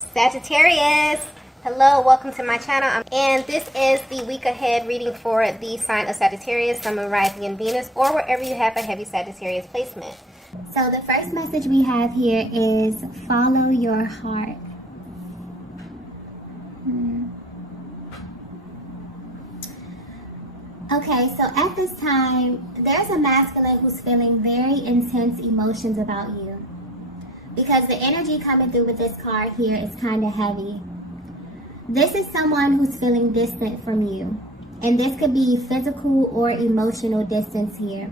Sagittarius, hello, welcome to my channel, and this is the week ahead reading for the sign of Sagittarius, Sun, Moon, Rising, and Venus, or wherever you have a heavy Sagittarius placement. So the first message we have here is follow your heart. Okay, so at this time, there's a masculine who's feeling very intense emotions about you. Because the energy coming through with this card here is kind of heavy. This is someone who's feeling distant from you. And this could be physical or emotional distance here.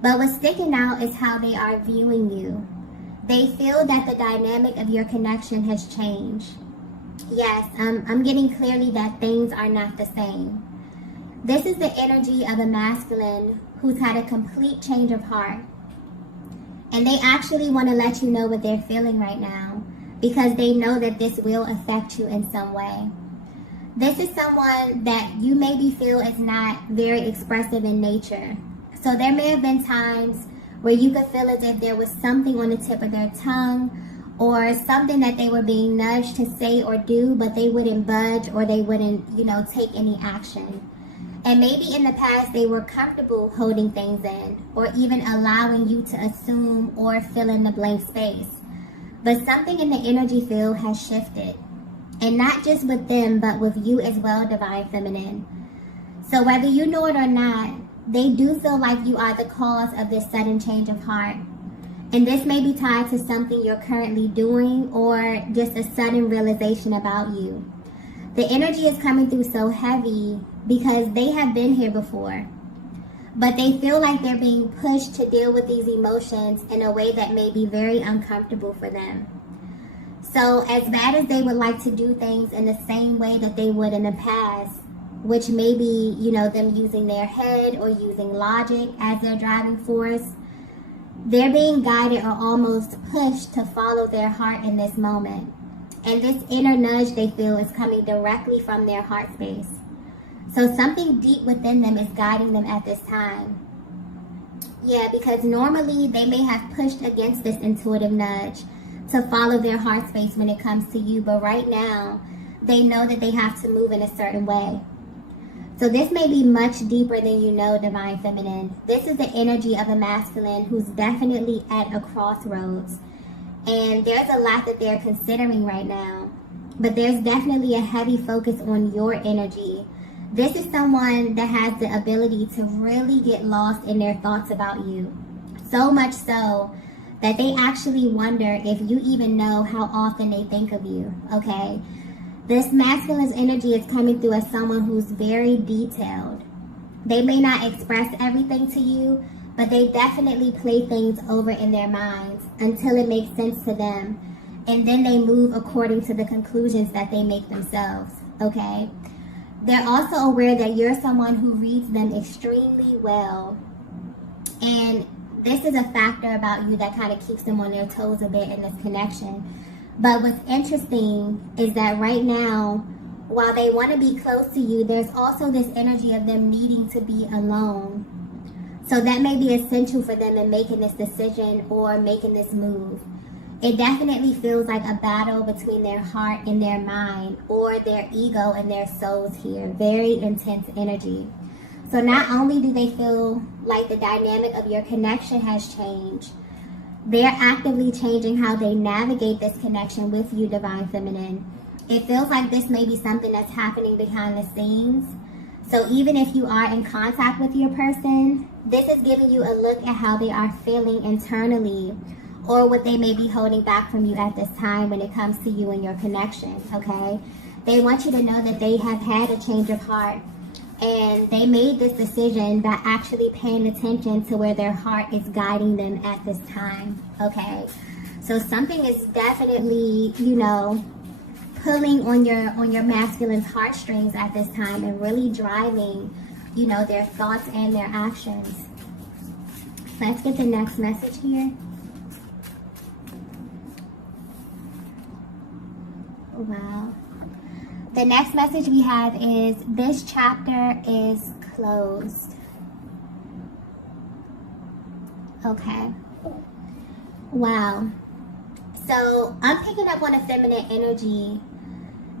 But what's sticking out is how they are viewing you. They feel that the dynamic of your connection has changed. Yes, I'm getting clearly that things are not the same. This is the energy of a masculine who's had a complete change of heart. And they actually want to let you know what they're feeling right now because they know that this will affect you in some way. This is someone that you maybe feel is not very expressive in nature. So there may have been times where you could feel as if there was something on the tip of their tongue or something that they were being nudged to say or do, but they wouldn't budge or they wouldn't, take any action. And maybe in the past they were comfortable holding things in or even allowing you to assume or fill in the blank space. But something in the energy field has shifted. And not just with them, but with you as well, Divine Feminine. So whether you know it or not, they do feel like you are the cause of this sudden change of heart. And this may be tied to something you're currently doing or just a sudden realization about you. The energy is coming through so heavy because they have been here before. But they feel like they're being pushed to deal with these emotions in a way that may be very uncomfortable for them. So as bad as they would like to do things in the same way that they would in the past, which may be, them using their head or using logic as their driving force, they're being guided or almost pushed to follow their heart in this moment. And this inner nudge they feel is coming directly from their heart space. So something deep within them is guiding them at this time. Yeah, because normally they may have pushed against this intuitive nudge to follow their heart space when it comes to you. But right now, they know that they have to move in a certain way. So this may be much deeper than you know, Divine Feminine. This is the energy of a masculine who's definitely at a crossroads. And there's a lot that they're considering right now. But there's definitely a heavy focus on your energy. This is someone that has the ability to really get lost in their thoughts about you. So much so that they actually wonder if you even know how often they think of you, okay? This masculine's energy is coming through as someone who's very detailed. They may not express everything to you, but they definitely play things over in their minds until it makes sense to them. And then they move according to the conclusions that they make themselves, okay? They're also aware that you're someone who reads them extremely well. And this is a factor about you that kind of keeps them on their toes a bit in this connection. But what's interesting is that right now, while they want to be close to you, there's also this energy of them needing to be alone. So that may be essential for them in making this decision or making this move. It definitely feels like a battle between their heart and their mind, or their ego and their souls here. Very intense energy. So not only do they feel like the dynamic of your connection has changed, they're actively changing how they navigate this connection with you, Divine Feminine. It feels like this may be something that's happening behind the scenes. So even if you are in contact with your person, this is giving you a look at how they are feeling internally or what they may be holding back from you at this time when it comes to you and your connection, okay? They want you to know that they have had a change of heart and they made this decision by actually paying attention to where their heart is guiding them at this time, okay? So something is definitely, pulling on your masculine's heartstrings at this time and really driving, their thoughts and their actions. Let's get the next message here. Wow. The next message we have is, this chapter is closed. Okay. Wow. So I'm picking up on a feminine energy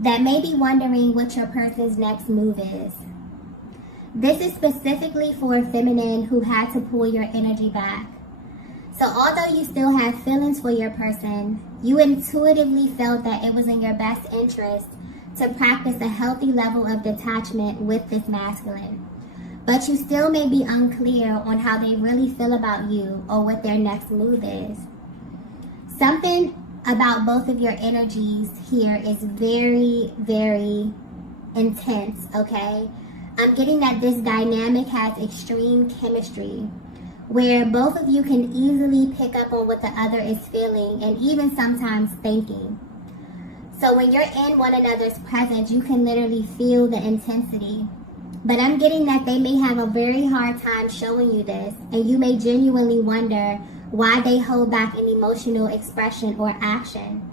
that may be wondering what your person's next move is. This is specifically for a feminine who had to pull your energy back. So although you still have feelings for your person, you intuitively felt that it was in your best interest to practice a healthy level of detachment with this masculine. But you still may be unclear on how they really feel about you or what their next move is. Something about both of your energies here is very, very intense, okay? I'm getting that this dynamic has extreme chemistry, where both of you can easily pick up on what the other is feeling and even sometimes thinking. So when you're in one another's presence, you can literally feel the intensity. But I'm getting that they may have a very hard time showing you this, and you may genuinely wonder why they hold back an emotional expression or action.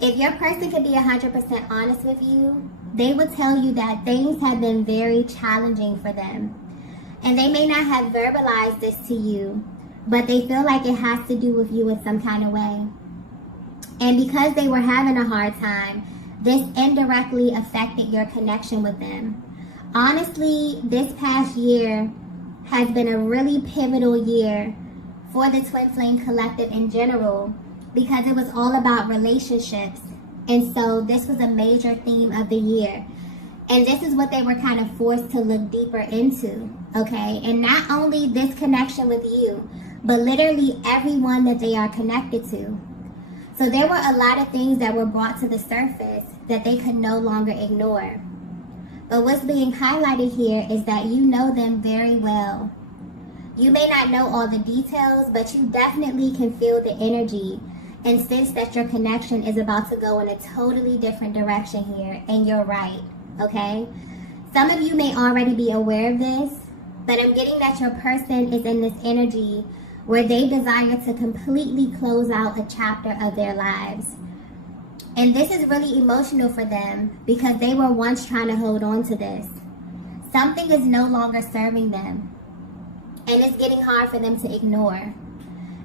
If your person could be 100% honest with you, they would tell you that things have been very challenging for them. And they may not have verbalized this to you, but they feel like it has to do with you in some kind of way. And because they were having a hard time, this indirectly affected your connection with them. Honestly, this past year has been a really pivotal year for the Twin Flame Collective in general, because it was all about relationships. And so this was a major theme of the year. And this is what they were kind of forced to look deeper into, okay? And not only this connection with you, but literally everyone that they are connected to. So there were a lot of things that were brought to the surface that they could no longer ignore. But what's being highlighted here is that you know them very well. You may not know all the details, but you definitely can feel the energy and sense that your connection is about to go in a totally different direction here, and you're right, okay? Some of you may already be aware of this, but I'm getting that your person is in this energy where they desire to completely close out a chapter of their lives. And this is really emotional for them because they were once trying to hold on to this. Something is no longer serving them, and it's getting hard for them to ignore.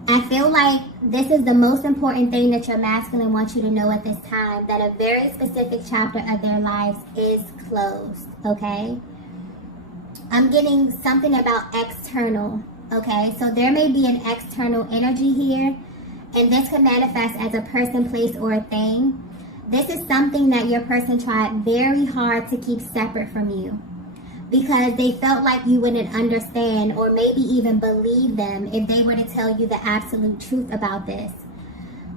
I feel like this is the most important thing that your masculine wants you to know at this time, that a very specific chapter of their lives is closed, okay? I'm getting something about external, okay? So there may be an external energy here, and this could manifest as a person, place, or a thing. This is something that your person tried very hard to keep separate from you, because they felt like you wouldn't understand or maybe even believe them if they were to tell you the absolute truth about this.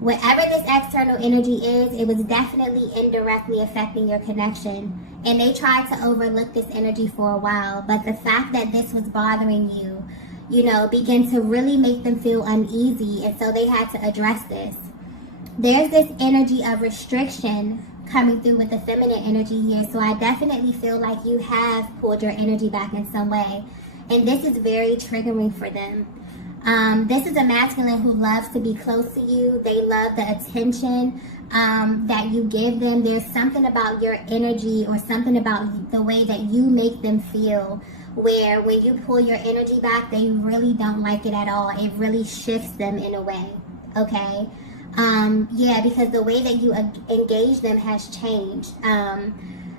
Whatever this external energy is, it was definitely indirectly affecting your connection. And they tried to overlook this energy for a while, but the fact that this was bothering you, began to really make them feel uneasy, and so they had to address this. There's this energy of restriction coming through with the feminine energy here, so I definitely feel like you have pulled your energy back in some way, and this is very triggering for them. This is a masculine who loves to be close to you. They love the attention that you give them. There's something about your energy or something about the way that you make them feel, where when you pull your energy back, they really don't like it at all. It really shifts them in a way, okay? Because the way that you engage them has changed.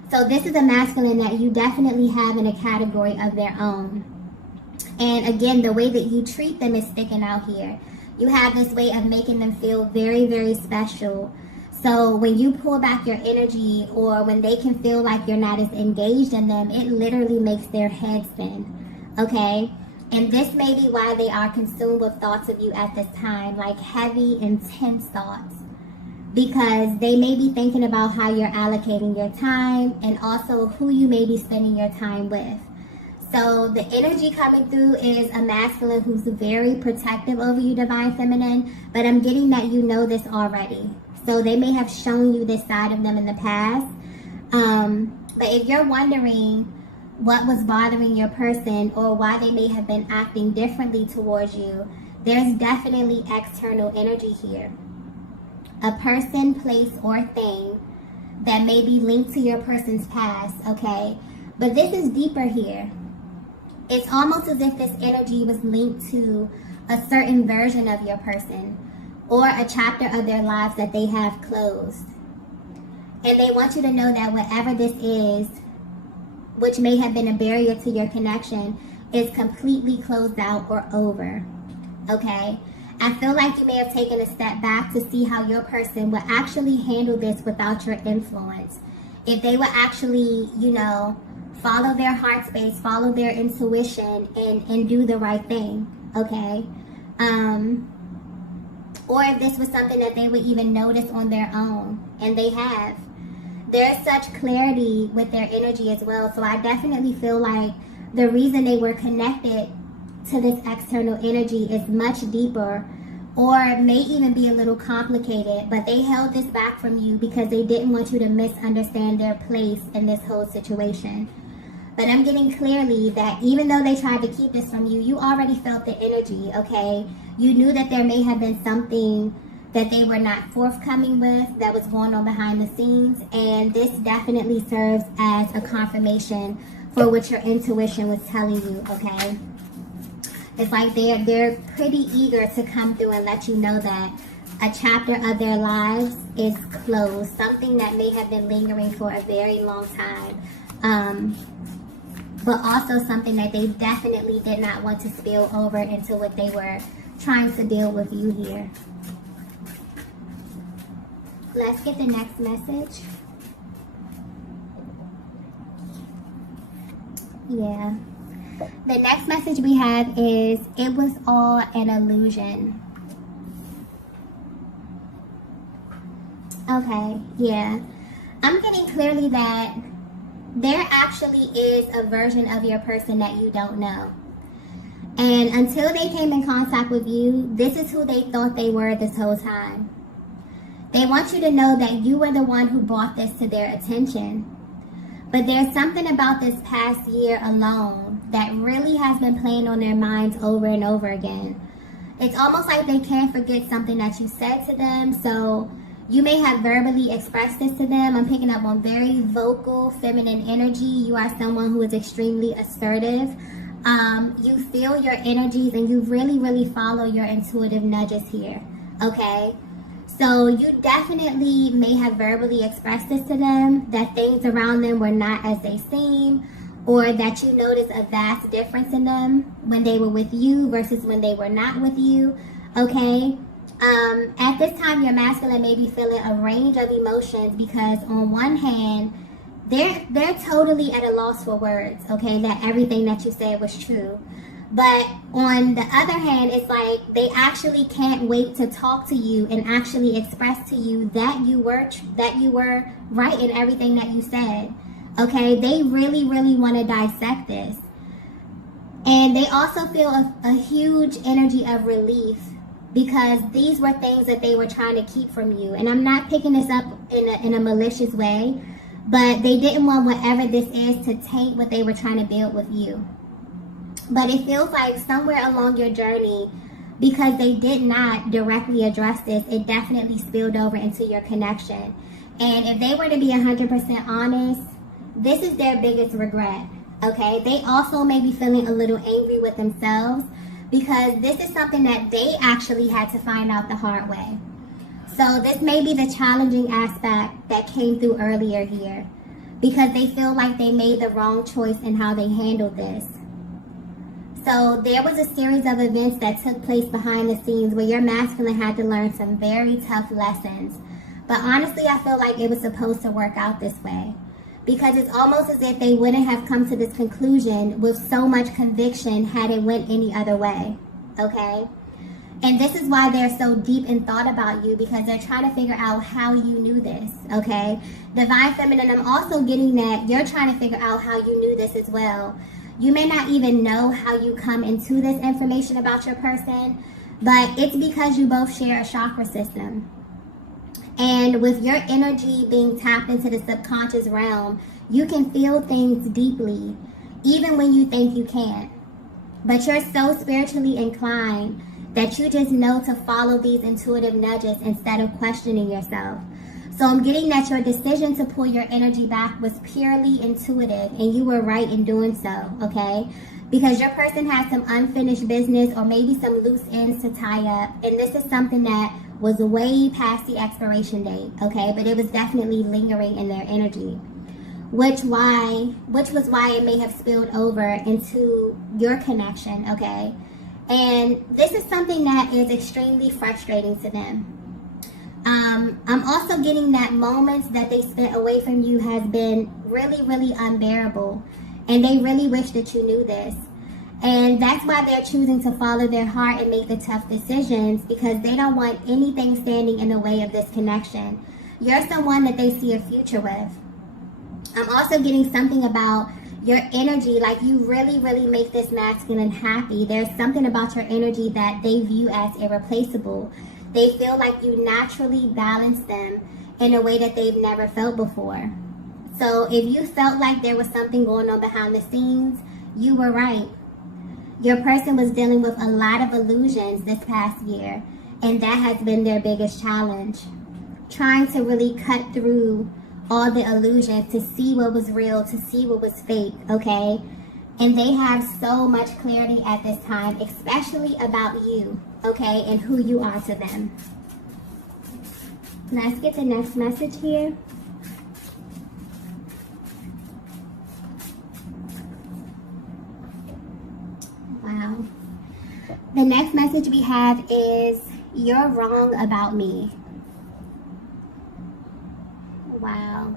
So this is a masculine that you definitely have in a category of their own. And again, the way that you treat them is sticking out here. You have this way of making them feel very, very special. So when you pull back your energy, or when they can feel like you're not as engaged in them, it literally makes their head spin, okay? And this may be why they are consumed with thoughts of you at this time, like heavy, intense thoughts. Because they may be thinking about how you're allocating your time and also who you may be spending your time with. So the energy coming through is a masculine who's very protective over you, Divine Feminine, but I'm getting that you know this already. So they may have shown you this side of them in the past. But if you're wondering what was bothering your person or why they may have been acting differently towards you, there's definitely external energy here. A person, place, or thing that may be linked to your person's past, okay? But this is deeper here. It's almost as if this energy was linked to a certain version of your person, or a chapter of their lives that they have closed. And they want you to know that whatever this is, which may have been a barrier to your connection, is completely closed out or over. Okay? I feel like you may have taken a step back to see how your person would actually handle this without your influence. If they would actually, follow their heart space, follow their intuition, and do the right thing. Okay? Or if this was something that they would even notice on their own, and they have. There's such clarity with their energy as well. So I definitely feel like the reason they were connected to this external energy is much deeper, or may even be a little complicated, but they held this back from you because they didn't want you to misunderstand their place in this whole situation. But I'm getting clearly that even though they tried to keep this from you, you already felt the energy, okay? You knew that there may have been something that they were not forthcoming with that was going on behind the scenes, and this definitely serves as a confirmation for what your intuition was telling you, okay? It's like they're pretty eager to come through and let you know that a chapter of their lives is closed, something that may have been lingering for a very long time, but also something that they definitely did not want to spill over into what they were trying to deal with you here. Let's get the next message. Yeah. The next message we have is, it was all an illusion. Okay, yeah. I'm getting clearly that there actually is a version of your person that you don't know. And until they came in contact with you, this is who they thought they were this whole time. They want you to know that you were the one who brought this to their attention. But there's something about this past year alone that really has been playing on their minds over and over again. It's almost like they can't forget something that you said to them. So you may have verbally expressed this to them. I'm picking up on very vocal, feminine energy. You are someone who is extremely assertive. You feel your energies and you really, really follow your intuitive nudges here. Okay? So you definitely may have verbally expressed this to them, that things around them were not as they seem, or that you noticed a vast difference in them when they were with you versus when they were not with you, okay? At this time, your masculine may be feeling a range of emotions because on one hand, they're totally at a loss for words, okay, that everything that you said was true. But on the other hand, it's like they actually can't wait to talk to you and actually express to you that you were right in everything that you said. Okay, they really, really want to dissect this. And they also feel a huge energy of relief because these were things that they were trying to keep from you. And I'm not picking this up in a malicious way, but they didn't want whatever this is to taint what they were trying to build with you. But it feels like somewhere along your journey, because they did not directly address this, it definitely spilled over into your connection. And if they were to be 100% honest, this is their biggest regret, okay? They also may be feeling a little angry with themselves because this is something that they actually had to find out the hard way. So this may be the challenging aspect that came through earlier here because they feel like they made the wrong choice in how they handled this. So there was a series of events that took place behind the scenes where your masculine had to learn some very tough lessons. But honestly, I feel like it was supposed to work out this way. Because it's almost as if they wouldn't have come to this conclusion with so much conviction had it went any other way. Okay? And this is why they're so deep in thought about you, because they're trying to figure out how you knew this. Okay? Divine Feminine, I'm also getting that you're trying to figure out how you knew this as well. You may not even know how you come into this information about your person, but it's because you both share a chakra system. And with your energy being tapped into the subconscious realm, you can feel things deeply, even when you think you can't. But you're so spiritually inclined that you just know to follow these intuitive nudges instead of questioning yourself. So I'm getting that your decision to pull your energy back was purely intuitive, and you were right in doing so, okay? Because your person has some unfinished business or maybe some loose ends to tie up, and this is something that was way past the expiration date, okay? But it was definitely lingering in their energy, which was why it may have spilled over into your connection, okay? And this is something that is extremely frustrating to them. I'm also getting that moments that they spent away from you has been really, really unbearable. And they really wish that you knew this. And that's why they're choosing to follow their heart and make the tough decisions, because they don't want anything standing in the way of this connection. You're someone that they see a future with. I'm also getting something about your energy, like you really, really make this masculine happy. There's something about your energy that they view as irreplaceable. They feel like you naturally balance them in a way that they've never felt before. So if you felt like there was something going on behind the scenes, you were right. Your person was dealing with a lot of illusions this past year, and that has been their biggest challenge. Trying to really cut through all the illusions to see what was real, to see what was fake, okay? And they have so much clarity at this time, especially about you, okay, and who you are to them. Let's get the next message here. Wow. The next message we have is, you're wrong about me. Wow.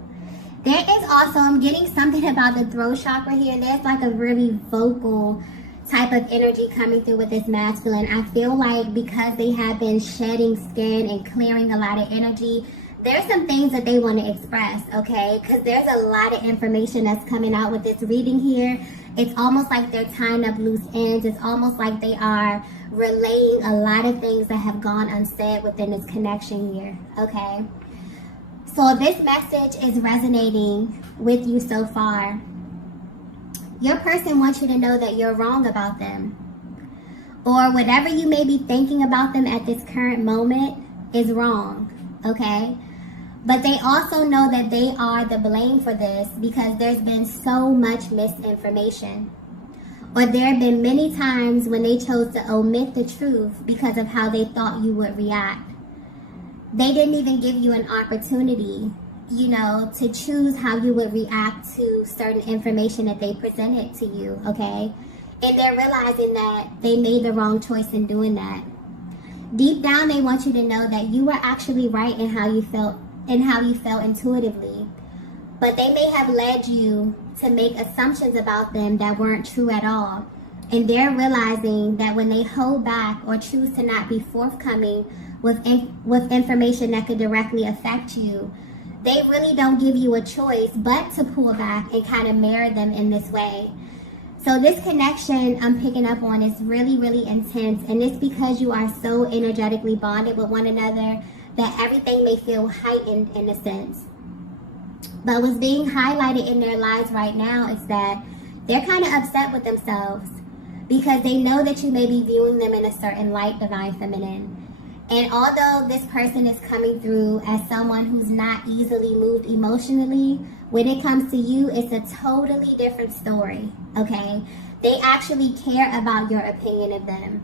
There is also, I'm getting something about the throat chakra here. There's like a really vocal type of energy coming through with this masculine. I feel like because they have been shedding skin and clearing a lot of energy, there's some things that they want to express, okay? Because there's a lot of information that's coming out with this reading here. It's almost like they're tying up loose ends. It's almost like they are relaying a lot of things that have gone unsaid within this connection here, okay? So this message is resonating with you so far. Your person wants you to know that you're wrong about them. Or whatever you may be thinking about them at this current moment is wrong, okay? But they also know that they are the blame for this because there's been so much misinformation. Or there have been many times when they chose to omit the truth because of how they thought you would react. They didn't even give you an opportunity, you know, to choose how you would react to certain information that they presented to you, okay? And they're realizing that they made the wrong choice in doing that. Deep down, they want you to know that you were actually right in how you felt intuitively. But they may have led you to make assumptions about them that weren't true at all. And they're realizing that when they hold back or choose to not be forthcoming with information that could directly affect you, they really don't give you a choice but to pull back and kind of mirror them in this way. So this connection I'm picking up on is really, really intense. And it's because you are so energetically bonded with one another that everything may feel heightened in a sense. But what's being highlighted in their lives right now is that they're kind of upset with themselves because they know that you may be viewing them in a certain light, Divine Feminine. And although this person is coming through as someone who's not easily moved emotionally, when it comes to you, it's a totally different story, okay? They actually care about your opinion of them.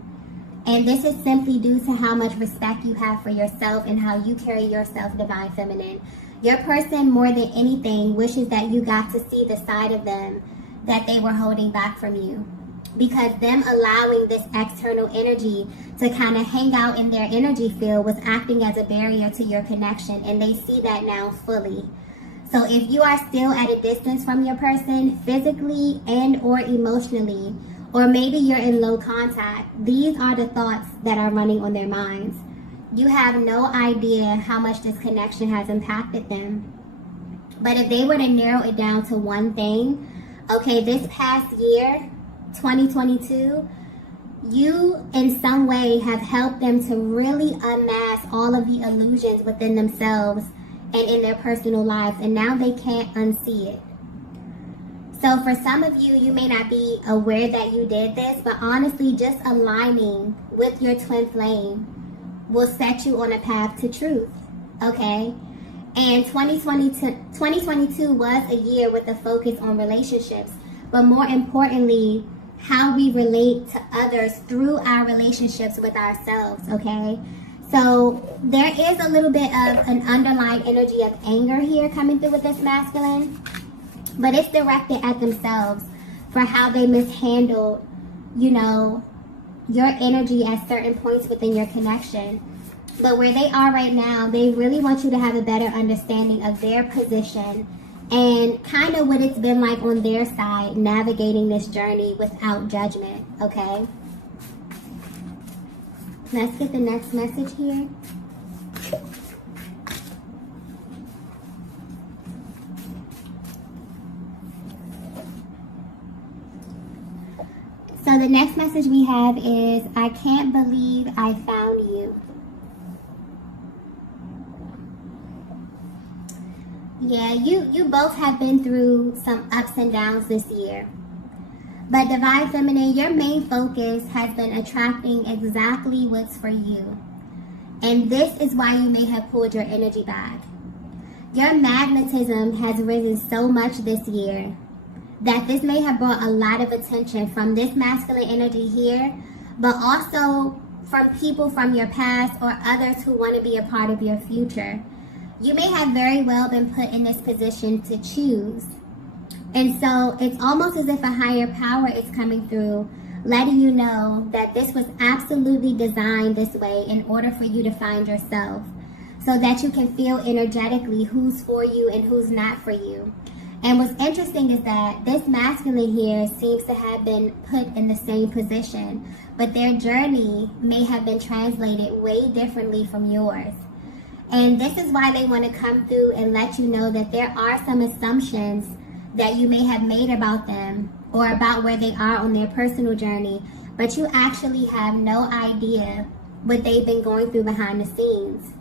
And this is simply due to how much respect you have for yourself and how you carry yourself, Divine Feminine. Your person, more than anything, wishes that you got to see the side of them that they were holding back from you. Because them allowing this external energy to kind of hang out in their energy field was acting as a barrier to your connection, and they see that now fully. So if you are still at a distance from your person, physically and or emotionally, or maybe you're in low contact, these are the thoughts that are running on their minds. You have no idea how much this connection has impacted them. But if they were to narrow it down to one thing, okay, this past year, 2022, you in some way have helped them to really unmask all of the illusions within themselves and in their personal lives, and now they can't unsee it. So for some of you, you may not be aware that you did this, but honestly, just aligning with your twin flame will set you on a path to truth, okay? And 2022 was a year with a focus on relationships, but more importantly, how we relate to others through our relationships with ourselves, okay? So there is a little bit of an underlying energy of anger here coming through with this masculine, but it's directed at themselves for how they mishandled, you know, your energy at certain points within your connection. But where they are right now, they really want you to have a better understanding of their position and kind of what it's been like on their side navigating this journey without judgment, okay? Let's get the next message here. So the next message we have is, I can't believe I found you. Yeah, you both have been through some ups and downs this year. But Divine Feminine, your main focus has been attracting exactly what's for you. And this is why you may have pulled your energy back. Your magnetism has risen so much this year that this may have brought a lot of attention from this masculine energy here, but also from people from your past or others who want to be a part of your future. You may have very well been put in this position to choose. And so it's almost as if a higher power is coming through, letting you know that this was absolutely designed this way in order for you to find yourself, so that you can feel energetically who's for you and who's not for you. And what's interesting is that this masculine here seems to have been put in the same position, but their journey may have been translated way differently from yours. And this is why they want to come through and let you know that there are some assumptions that you may have made about them or about where they are on their personal journey, but you actually have no idea what they've been going through behind the scenes.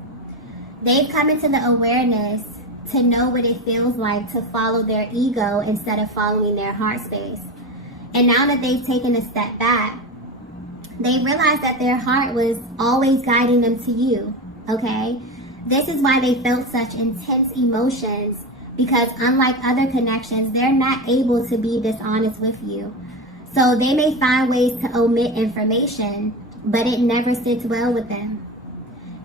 They've come into the awareness to know what it feels like to follow their ego instead of following their heart space. And now that they've taken a step back, they realize that their heart was always guiding them to you, okay? This is why they felt such intense emotions, because unlike other connections, they're not able to be dishonest with you. So they may find ways to omit information, but it never sits well with them.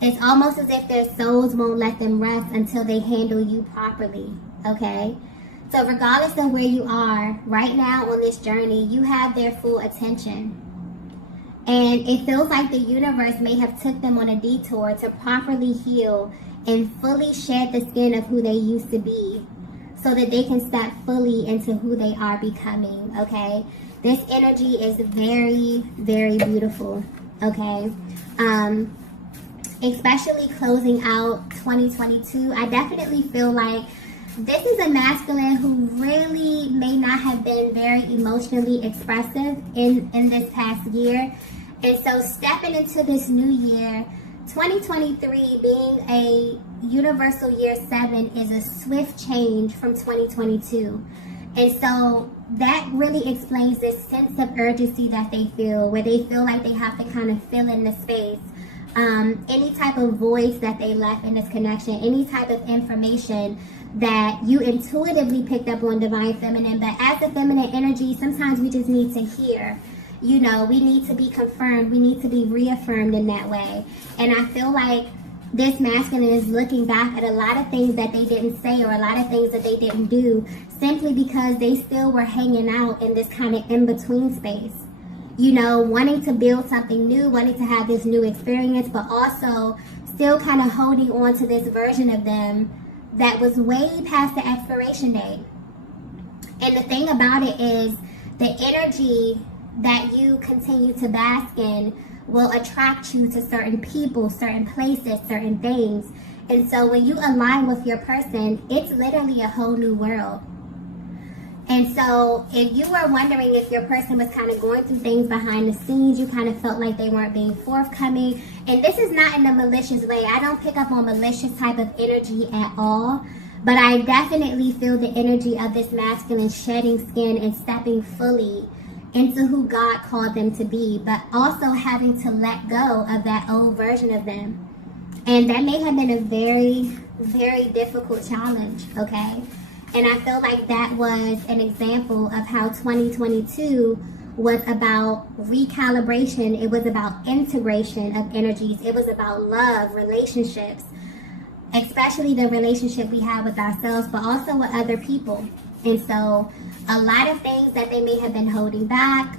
It's almost as if their souls won't let them rest until they handle you properly, okay? So regardless of where you are right now on this journey, you have their full attention. And it feels like the universe may have took them on a detour to properly heal and fully shed the skin of who they used to be, so that they can step fully into who they are becoming, okay? This energy is very, very beautiful, okay? Especially closing out 2022, I definitely feel like this is a masculine who really may not have been very emotionally expressive in this past year. And so stepping into this new year, 2023 being a universal year 7 is a swift change from 2022. And so that really explains this sense of urgency that they feel, where they feel like they have to kind of fill in the space. Any type of voice that they left in this connection, any type of information that you intuitively picked up on Divine Feminine, but as a feminine energy, sometimes we just need to hear. You know, we need to be confirmed. We need to be reaffirmed in that way. And I feel like this masculine is looking back at a lot of things that they didn't say or a lot of things that they didn't do simply because they still were hanging out in this kind of in-between space. You know, wanting to build something new, wanting to have this new experience, but also still kind of holding on to this version of them that was way past the expiration date. And the thing about it is the energy that you continue to bask in will attract you to certain people, certain places, certain things. And so when you align with your person, it's literally a whole new world. And so if you were wondering if your person was kind of going through things behind the scenes, you kind of felt like they weren't being forthcoming. And this is not in a malicious way. I don't pick up on malicious type of energy at all. But I definitely feel the energy of this masculine shedding skin and stepping fully into who God called them to be, but also having to let go of that old version of them. And that may have been a very, very difficult challenge, okay? And I feel like that was an example of how 2022 was about recalibration. It was about integration of energies. It was about love, relationships, especially the relationship we have with ourselves, but also with other people. And so a lot of things that they may have been holding back,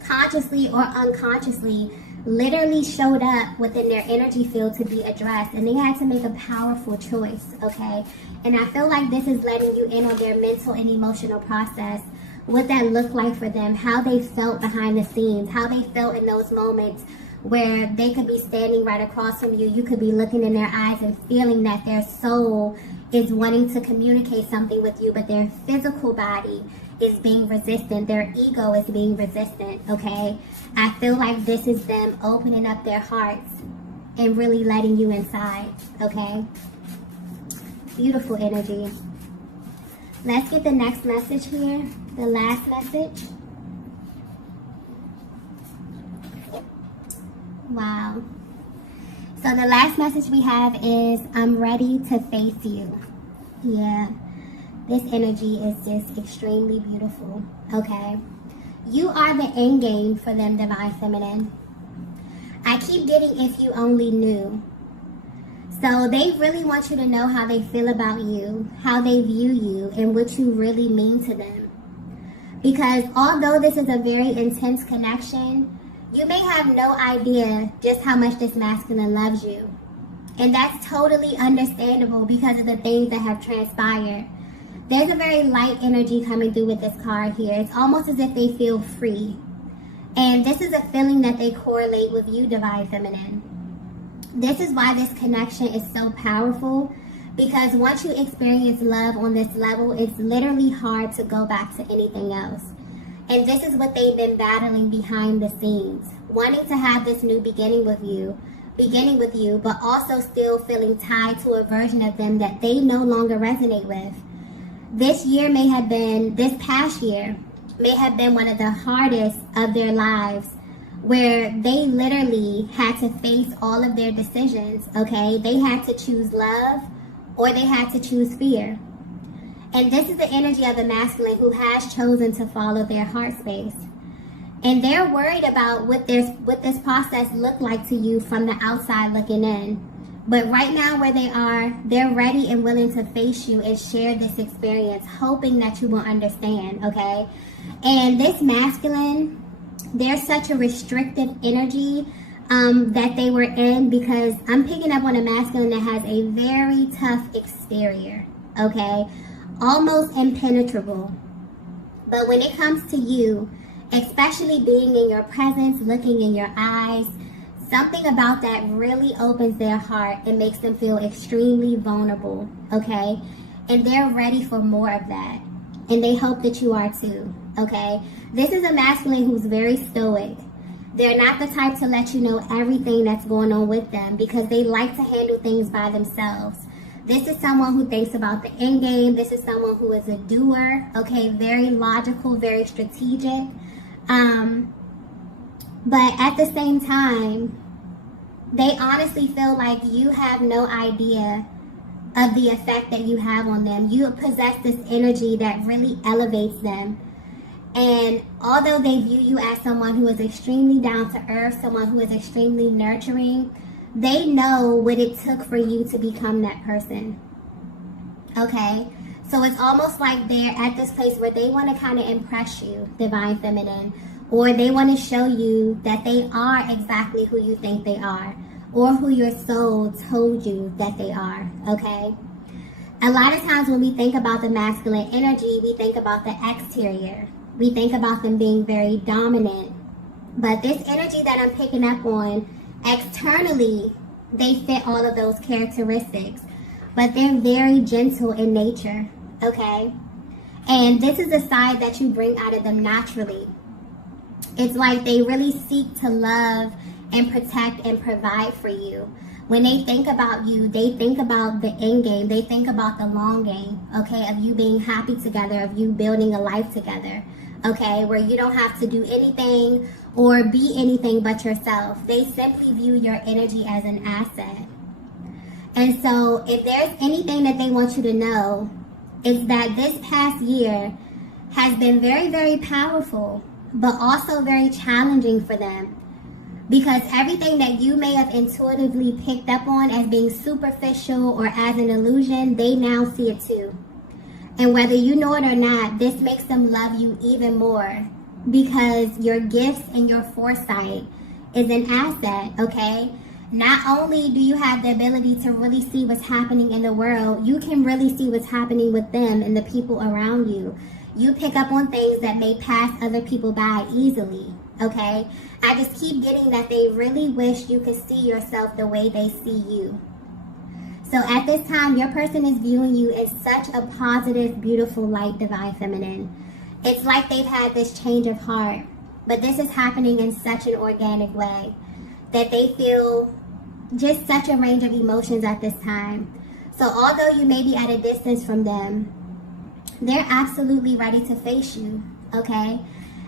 consciously or unconsciously, literally showed up within their energy field to be addressed, and they had to make a powerful choice, okay? And I feel like this is letting you in on their mental and emotional process, what that looked like for them, how they felt behind the scenes, how they felt in those moments where they could be standing right across from you. You could be looking in their eyes and feeling that their soul is wanting to communicate something with you, but their physical body is being resistant. Their ego is being resistant, okay? I feel like this is them opening up their hearts and really letting you inside, okay? Beautiful energy. Let's get the next message here, the last message. Wow. So the last message we have is, I'm ready to face you. Yeah. This energy is just extremely beautiful, okay? You are the end game for them, Divine Feminine. I keep getting if you only knew. So they really want you to know how they feel about you, how they view you, and what you really mean to them. Because although this is a very intense connection, you may have no idea just how much this masculine loves you. And that's totally understandable because of the things that have transpired. There's a very light energy coming through with this card here. It's almost as if they feel free. And this is a feeling that they correlate with you, Divine Feminine. This is why this connection is so powerful, because once you experience love on this level, it's literally hard to go back to anything else. And this is what they've been battling behind the scenes, wanting to have this new beginning with you, but also still feeling tied to a version of them that they no longer resonate with. This past year may have been one of the hardest of their lives, where they literally had to face all of their decisions, okay? They had to choose love or they had to choose fear. And this is the energy of the masculine who has chosen to follow their heart space. And they're worried about what this process looked like to you from the outside looking in. But right now where they are, they're ready and willing to face you and share this experience, hoping that you will understand, okay? And this masculine, they're such a restrictive energy that they were in, because I'm picking up on a masculine that has a very tough exterior, okay? Almost impenetrable. But when it comes to you, especially being in your presence, looking in your eyes, something about that really opens their heart and makes them feel extremely vulnerable, okay? And they're ready for more of that. And they hope that you are too, okay? This is a masculine who's very stoic. They're not the type to let you know everything that's going on with them, because they like to handle things by themselves. This is someone who thinks about the end game. This is someone who is a doer, okay? Very logical, very strategic. But at the same time, they honestly feel like you have no idea of the effect that you have on them. You possess this energy that really elevates them. And although they view you as someone who is extremely down to earth, someone who is extremely nurturing, they know what it took for you to become that person. Okay? So it's almost like they're at this place where they want to kind of impress you, Divine Feminine, or they want to show you that they are exactly who you think they are, or who your soul told you that they are, okay? A lot of times when we think about the masculine energy, we think about the exterior. We think about them being very dominant. But this energy that I'm picking up on, externally, they fit all of those characteristics. But they're very gentle in nature, okay? And this is the side that you bring out of them naturally. It's like they really seek to love and protect and provide for you. When they think about you, they think about the end game. They think about the long game, okay, of you being happy together, of you building a life together, okay, where you don't have to do anything or be anything but yourself. They simply view your energy as an asset. And so if there's anything that they want you to know, it's that this past year has been very, very powerful, but also very challenging for them. Because everything that you may have intuitively picked up on as being superficial or as an illusion, they now see it too. And whether you know it or not, this makes them love you even more, because your gifts and your foresight is an asset, okay? Not only do you have the ability to really see what's happening in the world, you can really see what's happening with them and the people around you. You pick up on things that may pass other people by easily, okay? I just keep getting that they really wish you could see yourself the way they see you. So at this time, your person is viewing you as such a positive, beautiful light, divine feminine. It's like they've had this change of heart, but this is happening in such an organic way that they feel just such a range of emotions at this time. So although you may be at a distance from them, they're absolutely ready to face you, okay?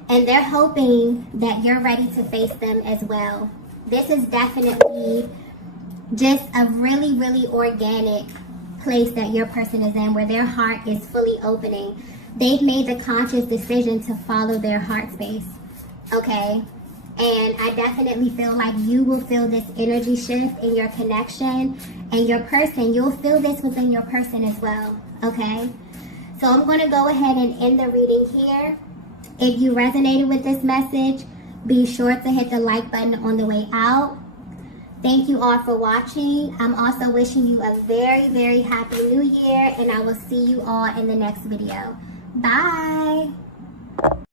And they're hoping that you're ready to face them as well. This is definitely just a really, really organic place that your person is in, where their heart is fully opening. They've made the conscious decision to follow their heart space, okay? And I definitely feel like you will feel this energy shift in your connection, and your person, you'll feel this within your person as well, okay? So I'm going to go ahead and end the reading here. If you resonated with this message, be sure to hit the like button on the way out. Thank you all for watching. I'm also wishing you a very, very happy new year, and I will see you all in the next video. Bye.